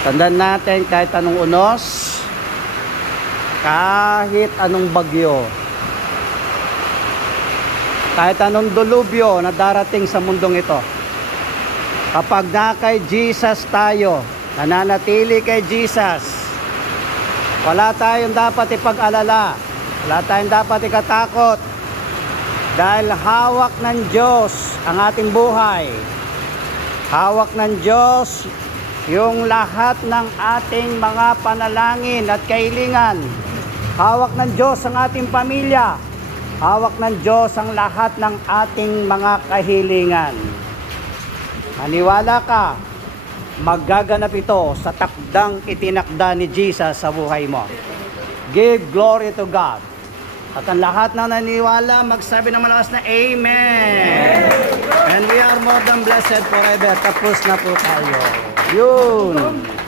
Tandaan natin kahit anong unos, kahit anong bagyo, kahit anong dilubyo na darating sa mundong ito, kapag na kay Jesus tayo, nananatili kay Jesus, wala tayong dapat ipag-alala, wala tayong dapat ikatakot, dahil hawak ng Diyos ang ating buhay. Hawak ng Diyos yung lahat ng ating mga panalangin at kahilingan. Hawak ng Diyos ang ating pamilya. Hawak ng Diyos ang lahat ng ating mga kahilingan. Maniwala ka, maggaganap ito sa takdang itinakda ni Jesus sa buhay mo. Give glory to God. At ang lahat na naniwala, magsabi ng malakas na Amen. And we are more than blessed forever. Tapos na po tayo. Yun.